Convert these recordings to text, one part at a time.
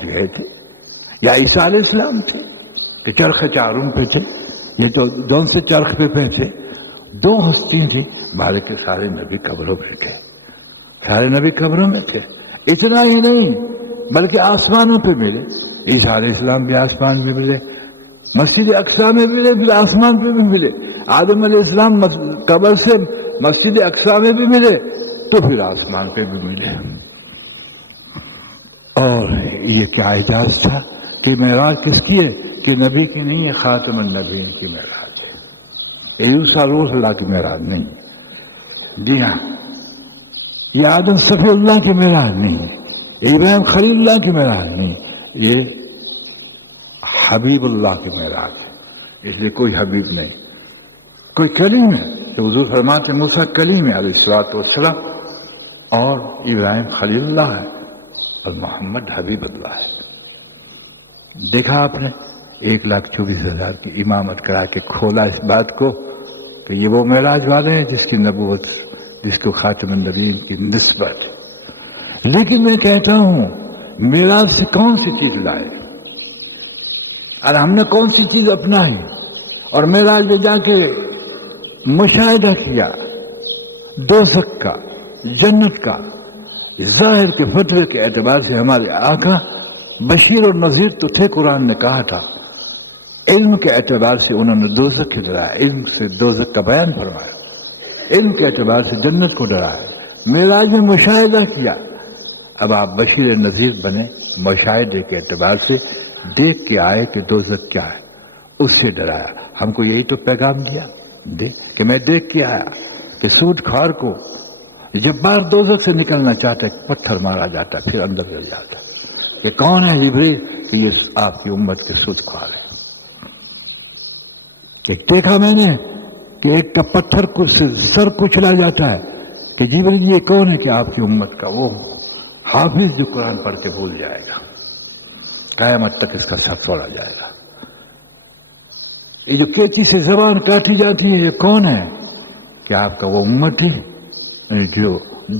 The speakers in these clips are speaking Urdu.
پہنچ گئے تھے، یا عیسیٰ علیہ السلام تھے کہ چرخ چاروں پہ تھے، یہ تو دون سے چرخ پہ تھے، دو ہستی تھی، مالک کے سارے نبی قبروں میں تھے، سارے نبی قبروں میں تھے۔ اتنا ہی نہیں بلکہ آسمانوں پہ ملے، عیسیٰ علیہ السلام بھی آسمان پہ ملے، مسجد اقصیٰ میں ملے، پھر آسمان پہ بھی ملے، آدم علیہ السلام قبر سے مسجد اقصیٰ میں بھی ملے تو پھر آسمان پہ بھی ملے۔ اور یہ کیا اعجاز تھا کہ معراج کس کی ہے؟ کہ نبی کی نہیں ہے، خاتم النبیین کی معراج ہے، عیسیٰ روح اللہ کی معراج نہیں۔ جی ہاں، یہ آدم صفی اللہ کی معراج نہیں ہے، ابراہیم خلیل اللہ کی معراج نہیں، یہ حبیب اللہ کی معراج ہے۔ اس لیے کوئی حبیب نہیں، کوئی کلیم ہے، تو حضور فرماتے موسیٰ کلیم ہے علیہ الصلوۃ والسلام، اور ابراہیم خلیل اللہ ہے اور محمد حبیب اللہ ہے۔ دیکھا آپ نے 1,24,000 کی امامت کرا کے کھولا اس بات کو کہ یہ وہ معراج والے ہیں جس کی نبوت، جس کو خاتم النبیین کی نسبت۔ لیکن میں کہتا ہوں معراج سے کون سی چیز لائے اور ہم نے کون سی چیز اپنائی، اور معراج میں جا کے مشاہدہ کیا دوزخ کا، جنت کا۔ ظاہر کے فتوے کے اعتبار سے ہمارے آقا بشیر اور نذیر تو تھے، قرآن نے کہا تھا، علم کے اعتبار سے انہوں نے دوزخ کو ڈرایا، علم سے دوزخ کا بیان فرمایا، علم کے اعتبار سے جنت کو ڈرایا، معراج میں مشاہدہ کیا۔ اب آپ بشیر نذیر بنے، مشاہدے کے اعتبار سے دیکھ کے آئے کہ دوزخ کیا ہے، اس سے ڈرایا۔ ہم کو یہی تو پیغام دیا کہ میں دیکھ کے آیا کہ سود خور کو جب باہر دوزخ سے نکلنا چاہتا ہے پتھر مارا جاتا ہے، پھر اندر رہ جاتا ہے کہ کون ہے جبریل؟ کہ یہ آپ کی امت کے سود خور ہے۔ کہ دیکھا میں نے کہ ایک کا پتھر کو سر کچلا جاتا ہے کہ جبریل یہ کون ہے؟ کہ آپ کی امت کا وہ حافظ جو قرآن پڑھ کے بھول جائے گا، قیامت تک اس کا سر توڑا جائے گا۔ یہ جو کیچی سے زبان کاٹی جاتی ہے یہ کون ہے؟ کہ آپ کا وہ امت ہے جو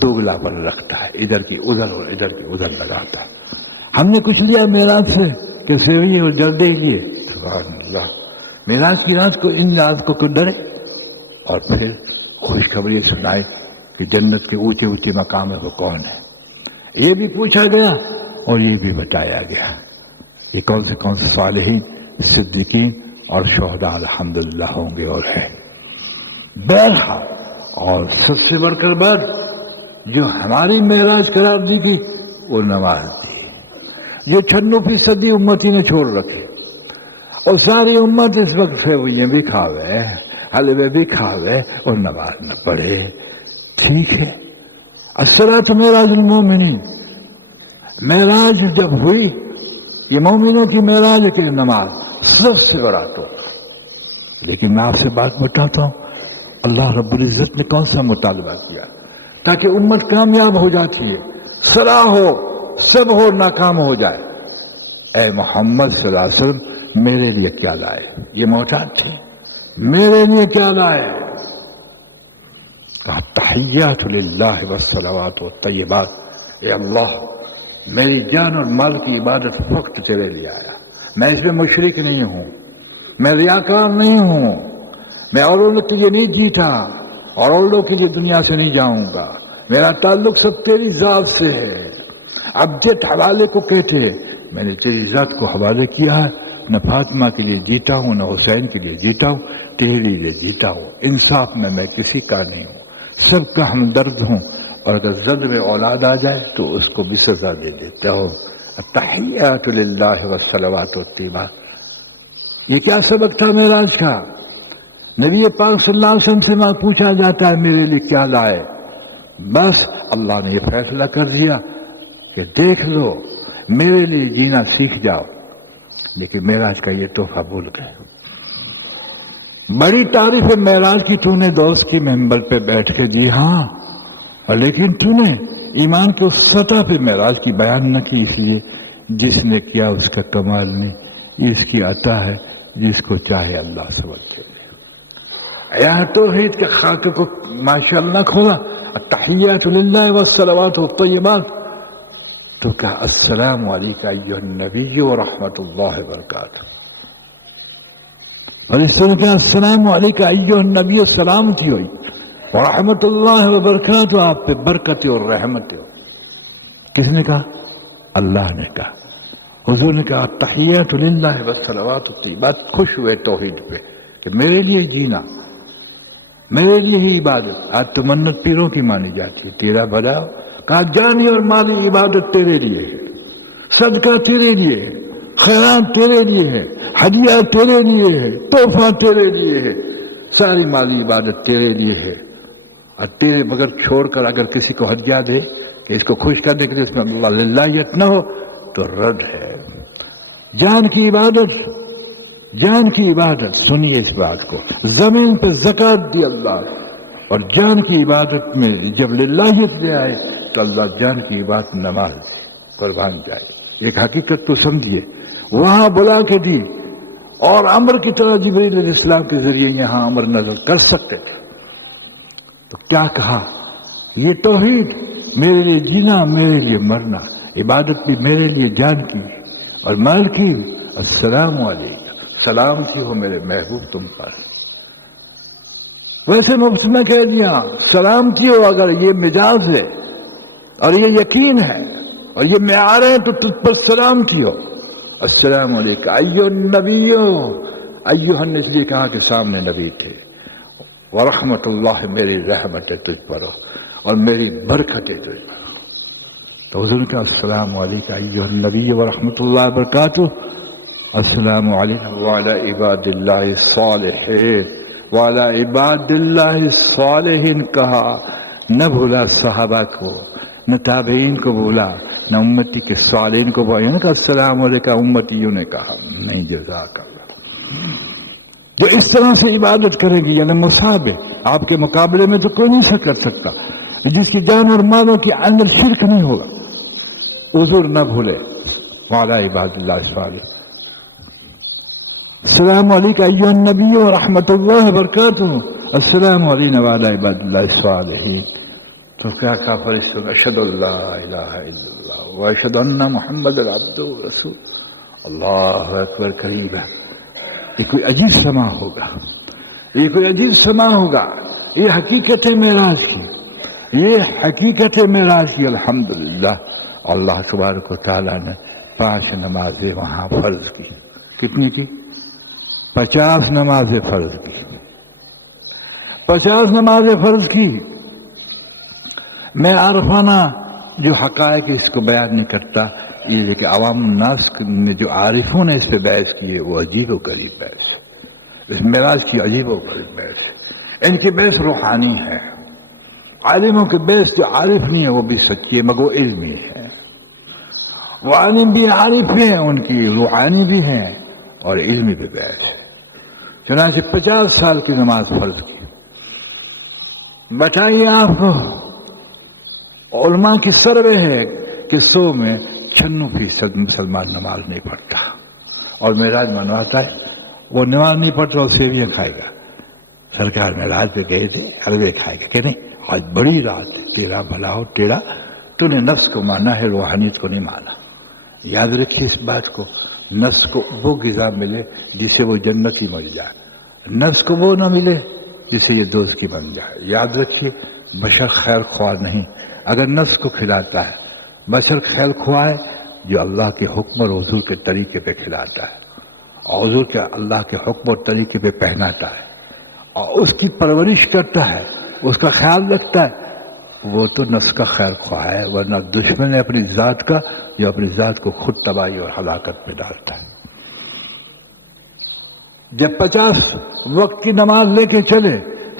دوگلا پر رکھتا ہے، ادھر کی ادھر اور ادھر کی ادھر لگاتا ہے۔ ہم نے کچھ لیا معراج سے کہ سیوی اور جردے لیے، سبحان اللہ۔ معراج کی رات کو ان رات کو ڈرے اور پھر خوشخبری سنائے کہ جنت کے اونچے اونچے مقام ہے وہ کون ہے، یہ بھی پوچھا گیا اور یہ بھی بتایا گیا۔ یہ کون سے صالحین، صدیقین اور شہداء الحمدللہ ہوں گے اور ہے۔ بہرحال، اور سب سے بڑھ کر بات جو ہماری معراج قرار دی گئی وہ نماز دی، جو 96% امتی نے چھوڑ رکھے، اور ساری امت اس وقت سے وہ یہ بھی کھاوے، حلوے بھی کھاوے اور نماز نہ پڑھے۔ ٹھیک ہے، الصلاۃ معراج المومنین، معراج جب ہوئی یہ مومنوں کی معراج کی نماز سب سے بڑا تو۔ لیکن میں آپ سے بات بتاتا ہوں، اللہ رب العزت نے کون سا مطالبہ کیا تاکہ امت کامیاب ہو جاتی ہے، صلاح ہو، سب ہو، ناکام ہو جائے۔ اے محمد صلی اللہ علیہ وسلم میرے لیے کیا لائے؟ یہ محتاج تھے، میرے لیے کیا لائے؟ کہا تحیات للہ والصلوات والطیبات، اے اللہ میری جان اور مال کی عبادت فقط تیرے لیے آیا، میں اس میں مشرک نہیں ہوں، میں ریاکار نہیں ہوں، میں اوروں کے لیے نہیں جیتا اور اوروں کے لیے دنیا سے نہیں جاؤں گا، میرا تعلق سب تیری ذات سے ہے۔ اب جت حوالے کو کہتے میں نے تیری ذات کو حوالے کیا ہے، نہ فاطمہ کے لیے جیتا ہوں نہ حسین کے لیے جیتا ہوں، تیرے لیے جیتا ہوں۔ انصاف میں کسی کا نہیں ہوں، سب کا ہمدرد ہوں، اور اگر زد میں اولاد آ جائے تو اس کو بھی سزا دے دیتا ہوں۔ التحیات للہ والصلوات والطیبات، یہ کیا سبق تھا معراج کا؟ نبی پاک صلی اللہ علیہ وسلم سے پوچھا جاتا ہے میرے لیے کیا لائے؟ بس اللہ نے یہ فیصلہ کر دیا کہ دیکھ لو میرے لیے جینا سیکھ جاؤ، لیکن معراج کا یہ تحفہ بھول گئے۔ بڑی تعریف معراج کی تو نے دوست کی ممبر پہ بیٹھ کے دی، ہاں، لیکن تو نے ایمان کی اس سطح پہ معراج کی بیان نہ کی، اس لیے جس نے کیا اس کا کمال نہیں، یہ اس کی عطا ہے، جس کو چاہے اللہ سمجھ کے دے۔ یہاں توحید کے خاکے کو ماشاء اللہ کھولا، التحیات للہ والصلوات والطیبات، تو کہا السلام علیکم ایھا النبی ورحمۃ اللہ وبرکاتہ. اور اس طرح کہا السلام علیکم ایھا النبی، سلامتی ہوئی ورحمۃ اللہ وبرکاتہ، آپ پہ برکت اور رحمت ہو. کس نے کہا؟ اللہ نے کہا. حضور نے کہا التحیات للہ والصلوات الطیبات. خوش ہوئے توحید پہ کہ میرے لیے جینا، میرے لیے ہی عبادت. آج تو منت پیروں کی مانی جاتی ہے، تیرا بھلا ہو. کہا جانی اور مالی عبادت تیرے لیے ہے، صدقہ تیرے لیے ہے، خیرات تیرے لیے ہے، ہدیہ تیرے لیے ہے، تحفہ تیرے لیے ہے، ساری مالی عبادت تیرے لیے ہے. اور تیرے مگر چھوڑ کر اگر کسی کو ہدیہ دے کہ اس کو خوش کرنے کے لیے اس میں اللہ للہیت نہ ہو تو رد ہے. جان کی عبادت، جان کی عبادت. سنیے اس بات کو، زمین پہ زکوٰۃ دی اللہ، اور جان کی عبادت میں جب للہیت لے آئے تو اللہ جان کی عبادت نماز دے، قربان جائے. ایک حقیقت تو سمجھیے، وہاں بلا کے دی، اور امر کی طرح جبریل علیہ السلام کے ذریعے یہاں امر نازل کر سکتے تھے. تو کیا کہا؟ یہ توحید، میرے لیے جینا، میرے لیے مرنا، عبادت بھی میرے لیے جان کی اور مال کی. السلام علیکم، سلام سی ہو میرے محبوب تم پر. ویسے مفت نہ کہہ دیا، سلامتی ہو. اگر یہ مزاج ہے اور یہ یقین ہے اور یہ معیار ہے تو تجھ پر سلامتی ہو. السلام علیکم ایھا النبی. ایھا نے اس لیے کہا کہ سامنے نبی تھے. ورحمۃ اللہ، میری رحمت تجھ پر ہو اور میری برکت تجھ پر ہو. تو حضور کا السلام علیکم ایھا النبی ورحمۃ اللہ وبرکاتہ. السلام علیکم وعلی عباد اللہ الصالحین، وعلی عباد اللہ الصالحین کہا. نہ بھولا صحابہ کو، نہ تابعین کو بھولا، نہ امتی کے صالحین کو بھولا. نے کہا السلام علیکم امتیوں نے کہا نہیں. جزاک اللہ. جو اس طرح سے عبادت کرے گی یعنی مصاب ہے، آپ کے مقابلے میں تو کوئی نہیں کر سکتا، جس کی جان اور مالوں کے اندر شرک نہیں ہوگا. حضور نہ بھولے وعلی عباد اللہ الصالحین. السلام علیکم ایھا النبی ورحمۃ اللہ وبرکاتہ. السلام علینا وعلی عباد اللہ الصالحین. تو کیا کہا فرشتوں نے؟ اشہد ان لا الہ الا اللہ واشہد ان محمد عبدہ ورسولہ. اللہ اکبر. قریب ہے. یہ کوئی عجیب سما ہوگا، یہ کوئی عجیب سما ہوگا. یہ حقیقت معراج کی، یہ حقیقت معراج کی. الحمدللہ اللہ تبارک و تعالیٰ نے 5 نمازیں وہاں فرض کی. کتنی کی؟ 50 نمازیں فرض کی. 50 نمازیں فرض کی. میں عارفانہ جو حقائق اس کو بیان نہیں کرتا، یہ کہ عوام الناس نے جو عارفوں نے اس پہ بحث کی ہے وہ عجیب و غریب بحث ہے. اس معراج کی عجیب و غریب بحث ہے. ان کی بحث روحانی ہے. عالموں کی بحث جو عارف نہیں ہے وہ بھی سچی ہے مگر علمی ہے. وہ عالم بھی عارف بھی ہیں، ان کی روحانی بھی ہیں اور علمی بھی بحث ہے. چنانچہ 50 سال کی نماز فرض کی. بتائیے آپ کو، علماء کی سروے ہے کہ 100 میں 96% مسلمان نماز نہیں پڑھتا، اور معراج منواتا ہے وہ نماز نہیں پڑھتا اور سیویاں کھائے گا. سرکار معراج پہ گئے تھے، حلوے کھائے گا کہ نہیں؟ آج بڑی رات ہے، تیرا بھلا ہو تیرا. تو نے نفس کو مانا ہے، روحانیت کو نہیں مانا. یاد رکھیے اس بات کو. نفس کو وہ غذا ملے جسے وہ جنتی مل جائے، نفس کو وہ نہ ملے جسے یہ دوست کی بن جائے. یاد رکھیے بشر خیر خواہ نہیں. اگر نفس کو کھلاتا ہے، بشر خیر خواہ ہے جو اللہ کے حکم اور حضور کے طریقے پہ کھلاتا ہے اور حضور کے اللہ کے حکم اور طریقے پہ پہناتا ہے اور اس کی پرورش کرتا ہے، اس کا خیال رکھتا ہے، وہ تو نفس کا خیر خواہ ہے. ورنہ دشمن ہے اپنی ذات کا، جو اپنی ذات کو خود تباہی اور ہلاکت میں ڈالتا ہے. جب 50 وقت کی نماز لے کے چلے،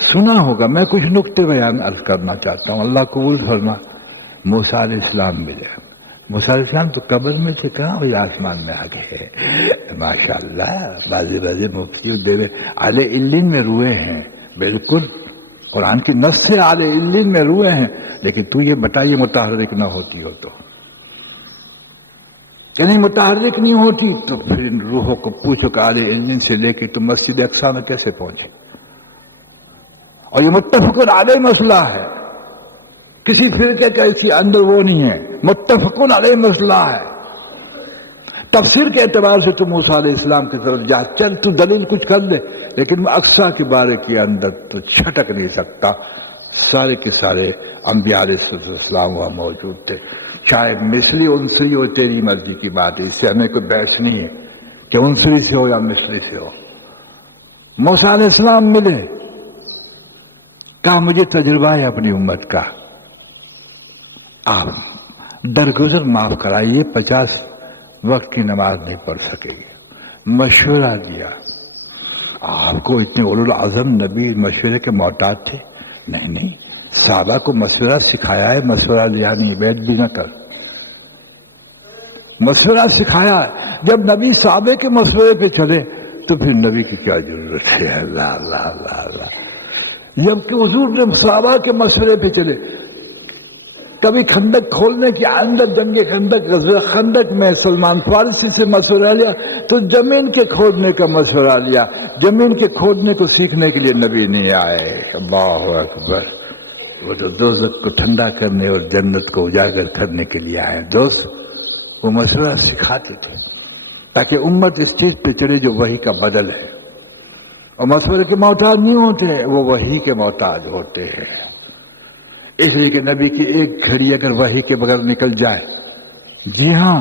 سنا ہوگا، میں کچھ نقطے بیان عرض کرنا چاہتا ہوں. اللہ قبول فرما. موسیٰ علیہ السلام ملے. موسیٰ علیہ السلام تو قبر میں سے کہاں وہی آسمان میں آ گئے. ماشاءاللہ بازی مفتی دے اعلی علین میں روئے ہیں. بالکل قرآن کی نص سے اعلی علین میں روئے ہیں. لیکن تو یہ بتائیے متحرک نہ ہوتی ہو تو کہ نہیں، متحرک نہیں ہوتی تو پھر ان روحوں کو پوچھو کہ اعلی علین سے لے کے تو مسجد اقصی میں کیسے پہنچے. اور یہ متفق علیہ مسئلہ ہے. کسی فرقے کا اسی اندر وہ نہیں ہے متفقن علیہ مسئلہ ہے. تفسیر کے اعتبار سے تو موسیٰ علیہ السلام کی طرف جا چل تو دلیل کچھ کر دے، لیکن وہ اقصیٰ کے بارے کے اندر تو چھٹک نہیں سکتا. سارے کے سارے انبیاء علیہ السلام وہاں موجود تھے. چاہے مصری عنصری ہو، تیری مرضی کی بات ہے، اس سے ہمیں کوئی بحث نہیں ہے کہ عنصری سے ہو یا مصری سے ہو. موسیٰ علیہ السلام ملے، کہا مجھے تجربہ ہے اپنی امت کا، آپ درگزر معاف کرائیے، 50 وقت کی نماز نہیں پڑھ سکے گی. مشورہ دیا. آپ کو اتنے اولو العزم نبی مشورے کے محتاج تھے؟ نہیں، صحابہ کو مشورہ سکھایا ہے، مشورہ دیا نہیں، بیعت بھی نہ کر. مشورہ سکھایا ہے. جب نبی صحابے کے مشورے پہ چلے تو پھر نبی کی کیا ضرورت ہے؟ اللہ اللہ اللہ اللہ. جب کہ حضور نے صحابہ کے مشورے پہ چلے، کبھی خندق کھولنے کے اندر جنگ غزوہ خندق میں سلمان فارسی سے مشورہ لیا تو زمین کے کھودنے کا مشورہ لیا. زمین کے کھودنے کو سیکھنے کے لیے نبی نہیں آئے. اللہ اکبر. وہ تو دوزخ کو ٹھنڈا کرنے اور جنت کو اجاگر کرنے کے لیے آئے. دوست وہ مشورہ سکھاتے تھے تاکہ امت اس چیز پہ چلے جو وحی کا بدل ہے، اور مشورے کے محتاج نہیں ہوتے، وہ وحی کے محتاج ہوتے ہیں. اس لیے کہ نبی کی ایک گھڑی اگر وحی کے بغیر نکل جائے، جی ہاں،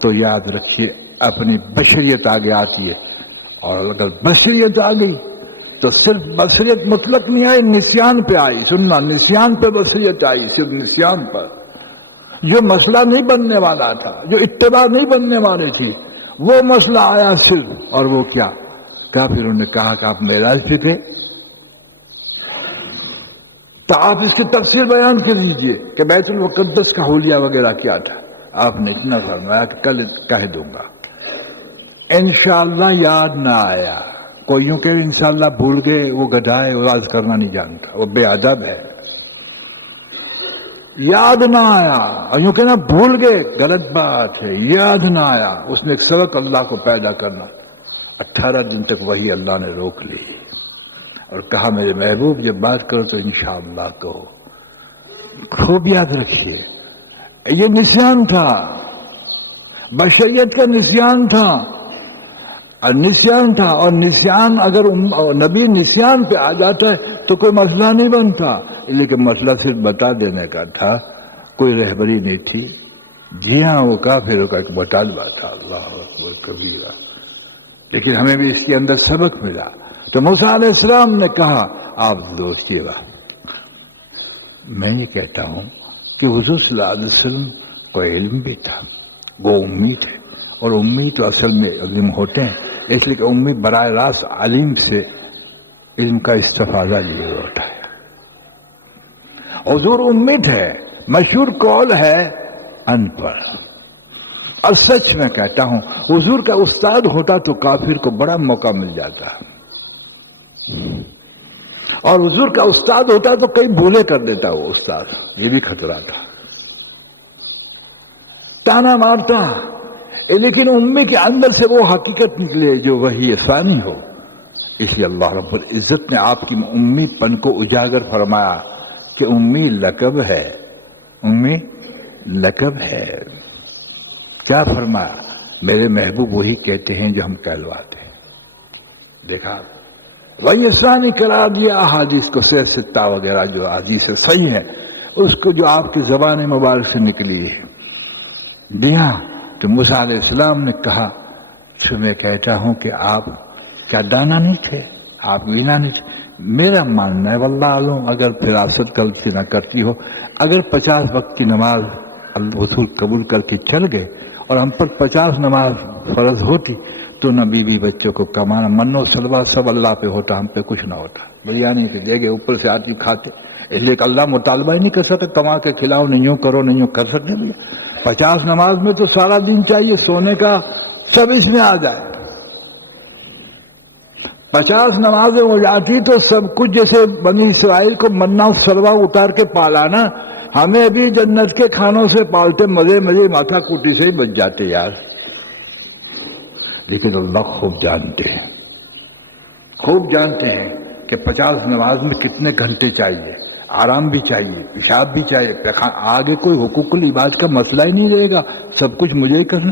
تو یاد رکھیے اپنی بشریت آگے آتی ہے. اور اگر بشریت آ گئی تو صرف بشریت مطلق نہیں آئی، نسیان پہ آئی. سننا، نسیان پہ بشریت آئی، صرف نسیان پر. جو مسئلہ نہیں بننے والا تھا، جو اتباع نہیں بننے والی تھی، وہ مسئلہ آیا صرف. اور وہ کیا کہا؟ پھر انہوں نے کہا کہ آپ معراج پہ تھے تو آپ اس کی تفسیر بیان کر دیجئے کہ بیت المقدس کا حلیہ وغیرہ کیا تھا. آپ نے اتنا فرمایا کہ کل کہہ دوں گا. انشاءاللہ یاد نہ آیا. کوئی یوں کہ انشاءاللہ بھول گئے، وہ گدھا ہے، وہ راز کرنا نہیں جانتا، وہ بے ادب ہے. یاد نہ آیا، اور یوں کہنا بھول گئے، غلط بات ہے. یاد نہ آیا. اس نے ایک سبق اللہ کو پیدا کرنا. 18 دن تک وہی اللہ نے روک لی اور کہا میرے محبوب جب بات کرو تو انشاءاللہ کہو. خوب یاد رکھیے، یہ نسیان تھا، بشریت کا نسیان تھا. نسیان تھا، اور نسیان اگر نبی نسیان پہ آ جاتا ہے تو کوئی مسئلہ نہیں بنتا. لیکن مسئلہ صرف بتا دینے کا تھا، کوئی رہبری نہیں تھی. جی ہاں، وہ کافروں کا ایک مطالبہ تھا. اللہ اکبر کبیرہ. لیکن ہمیں بھی اس کے اندر سبق ملا. تو موسیٰ علیہ السلام نے کہا آپ دوستیے گا. میں یہ کہتا ہوں کہ حضور صلی اللہ علیہ وسلم کو علم بھی تھا، وہ امی تھے، اور امی تو اصل میں علم ہوتے ہیں، اس لیے کہ امی براہ راست علیم سے علم کا استفادہ لیے ہوتا ہے. حضور امی تھے. مشہور قول ہے ان پڑھ. اور سچ میں کہتا ہوں حضور کا استاد ہوتا تو کافر کو بڑا موقع مل جاتا، اور حضور کا استاد ہوتا تو کئی بھولے کر دیتا وہ استاد. یہ بھی خطرہ تھا، تانا مارتا. لیکن امی کے اندر سے وہ حقیقت نکلے جو وہی ثانی ہو. اس لیے اللہ رب العزت نے آپ کی امی پن کو اجاگر فرمایا کہ امی لقب ہے. امی لقب ہے. کیا فرمایا؟ میرے محبوب وہی کہتے ہیں جو ہم کہلواتے ہیں. دیکھا وہی ثانی قرار دیا. احادیث کو ستہ وغیرہ جو حدیث صحیح ہے اس کو جو آپ کی زبان مبارک سے نکلی ہے. جی ہاں، تو موسیٰ علیہ السلام نے کہا تو میں کہتا ہوں کہ آپ کیا دانا نہیں تھے، آپ وینا نہیں تھے. میرا ماننا ہے واللہ عالم اگر فراست غلطی نہ کرتی ہو، اگر 50 وقت کی نماز حضور قبول کر کے چل گئے اور ہم پر 50 نماز فرض ہوتی تو نہ بیوی بچوں کو کمانا منو سلوا سب اللہ پہ ہوتا، ہم پہ کچھ نہ ہوتا. بریانی کے جگہ اوپر سے آتی کھاتے. اس لیے کہ اللہ مطالبہ ہی نہیں کر سکتا کما کے کھلاؤ، نہیں یوں کرو نہیں یوں کر سکتے. بھیا 50 نماز میں تو سارا دن چاہیے، سونے کا سب اس میں آ جائے. 50 نمازیں ہو جاتی تو سب کچھ، جیسے بنی اسرائیل کو منا سلوا اتار کے پالانا، ہمیں بھی جنت کے کھانوں سے پالتے مزے مزے ماتھا کوٹی سے ہی بچ جاتے یار. لیکن اللہ خوب جانتے ہیں، خوب جانتے ہیں کہ 50 نماز میں کتنے گھنٹے چاہیے. آرام بھی چاہیے، پیشاب بھی چاہیے، آگے کوئی حقوق العباد کا مسئلہ ہی نہیں رہے گا، سب کچھ مجھے ہی کرنا